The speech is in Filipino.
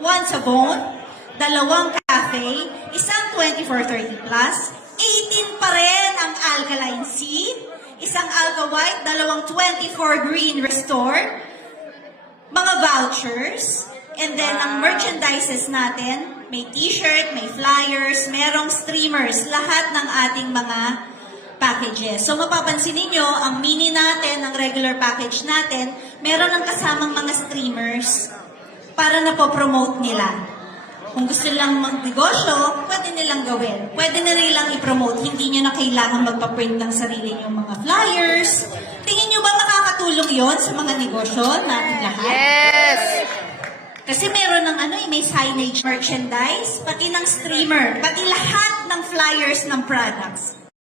one sabon, 2 cafe, isang 24-30 plus, 18 pa rin ang Alkaline C, isang Alka White, 2 24 Green Restore, mga vouchers, and then ang merchandises natin, may t-shirt, may flyers, merong streamers, lahat ng ating mga packages. So mapapansin ninyo, ang mini natin, ang regular package natin, meron ng kasamang mga streamers para na po-promote nila. Kung gusto nilang magnegosyo, pwede nilang gawin. Pwede na nilang i-promote. Hindi nyo na kailangan magpa-print ng sarili yung mga flyers. Tingin nyo ba makakatulong yon sa mga negosyo natin lahat? Yes! Kasi meron ng may signage merchandise, pati ng streamer, pati lahat ng flyers ng products.